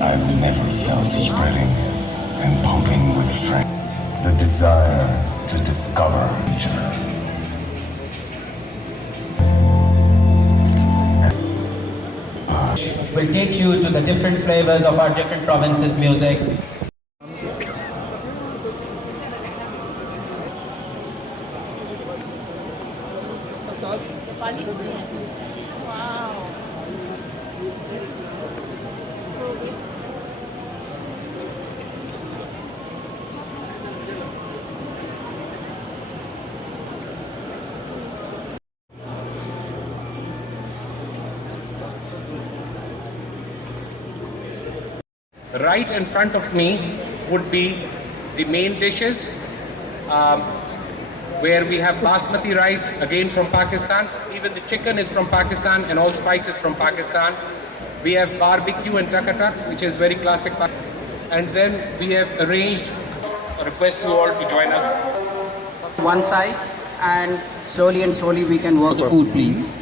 I've never felt spreading and pumping with friends. The desire to discover nature. We'll take you to the different flavors of our different provinces' music. Right in front of me would be the main dishes, where we have basmati rice, again from Pakistan. Even the chicken is from Pakistan and all spices from Pakistan. We have barbecue and takatak, which is very classic. And then we have arranged, request you all to join us. One side, and slowly we can work the food, please.